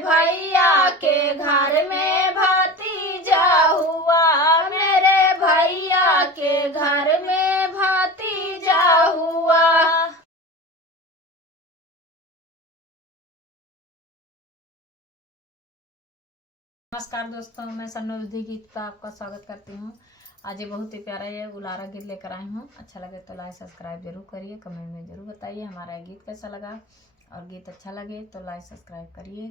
भैया के घर में भतीजा हुआ, मेरे भैया के घर में भतीजा हुआ। नमस्कार दोस्तों, मैं सन्नोधी गीत का आपका स्वागत करती हूँ। आज ये बहुत ही प्यारा ये उलारा गीत लेकर आई हूँ। अच्छा लगे तो लाइक सब्सक्राइब जरूर करिए, कमेंट में जरूर बताइए हमारा ये गीत कैसा लगा। और गीत अच्छा लगे तो लाइक सब्सक्राइब करिए,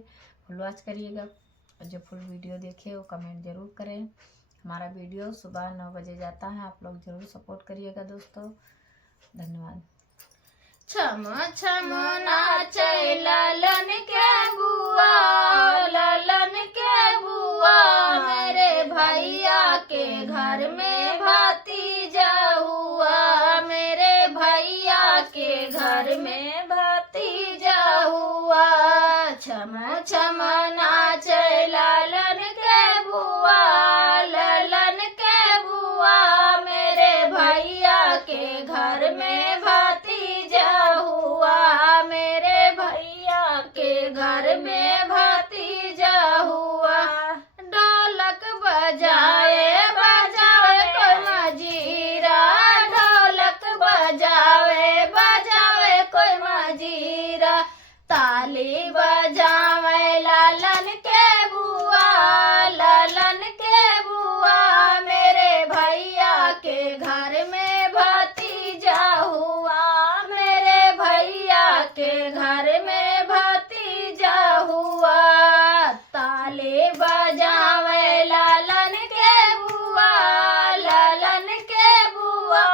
फुल वॉच करिएगा। और जो फुल वीडियो देखे वो कमेंट जरूर करें। हमारा वीडियो सुबह 9 बजे जाता है, आप लोग जरूर सपोर्ट करिएगा दोस्तों। धन्यवाद। छम छम नाचे ललन के बुआ, ललन के बुआ, मेरे भैया के घर में भतीजा हुआ, मेरे भैया के घर में भतीजा हुआ। छम छम नाचे ललन के बुआ, ललन के बुआ, मेरे भैया के घर में भतीजा हुआ, मेरे भैया के घर में भतीजा हुआ। ढोलक बजाए बजाए कोई मजीरा, ढोलक बजावे बजावे कोई मजीरा, ताली बजावे लालन के बुआ, लालन के बुआ, मेरे भैया के घर में भतीजा हुआ, मेरे भैया के घर में भतीजा हुआ। ताली बजावे लालन के बुआ, लालन के बुआ,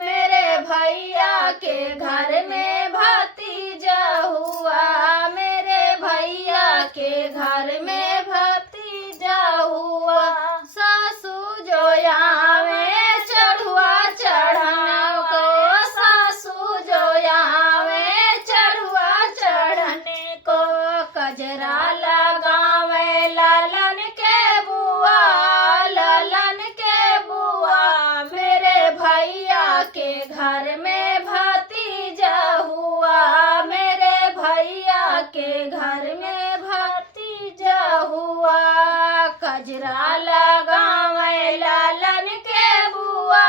मेरे भैया के घर में भतीजा हुआ, मेरे भैया के घर में भतीजा हुआ। सासू जो आवे चढ़ुआ चढ़ने को, सासू जो आवे चढ़ुआ चढ़ने को, कजरा लगावे लालन के बुआ, लालन के बुआ, मेरे भैया के घर में भतीजा हुआ, मेरे भैया के घर में भतीजा हुआ। कजरा लगावे लालन के बुआ,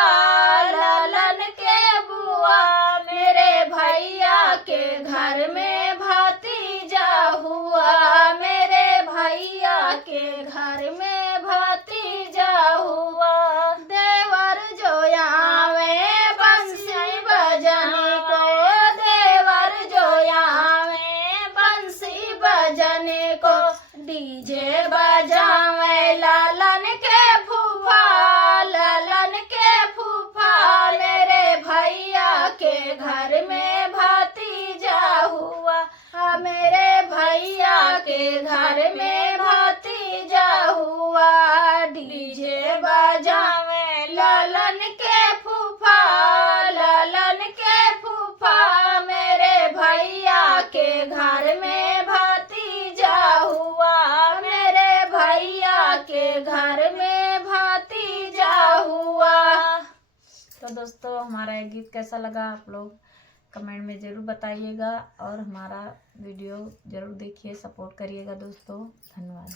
लालन के बुआ, मेरे भैया के घर में भतीजा हुआ, मेरे भैया के घर में भतीजा हुआ। देवर जो आवे बंसी बजने को, देवर जो आवे बंसी बजने को, डीजे बजावे लालन के फूफा, लालन के फूफा, मेरे भैया के घर में भतीजा हुआ, मेरे भैया के घर में भतीजा हुआ। डीजे बजावे लालन के फूफा, लालन के फूफा, मेरे भैया के घर में भतीजा हुआ, मेरे भैया के घर में भतीजा हुआ। तो दोस्तों, हमारा ये गीत कैसा लगा आप लोग कमेंट में ज़रूर बताइएगा। और हमारा वीडियो ज़रूर देखिए, सपोर्ट करिएगा दोस्तों। धन्यवाद।